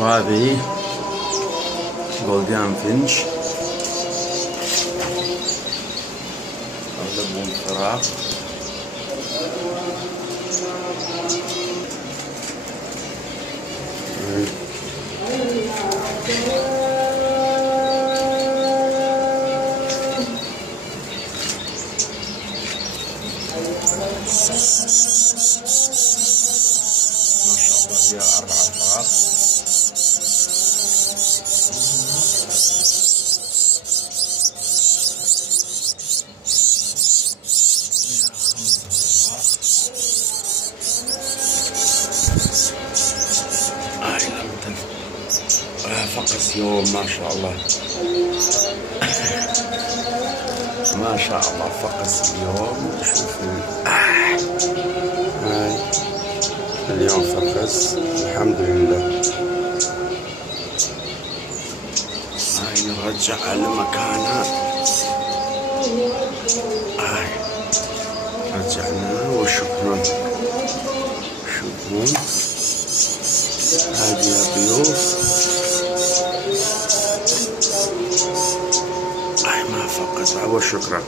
وهذه جولديان فينش أغلبهم فراخ. ما شاء الله هي 4 فراخ. فقس يوم ما شاء الله ما شاء الله فقس اليوم. شوف هاي اليوم فقس الحمد لله. هاي نرجعها لمكانها. هاي رجعناها وشكرا شكرا. هذه يا ضيوف هاي ما فقس وشكرا.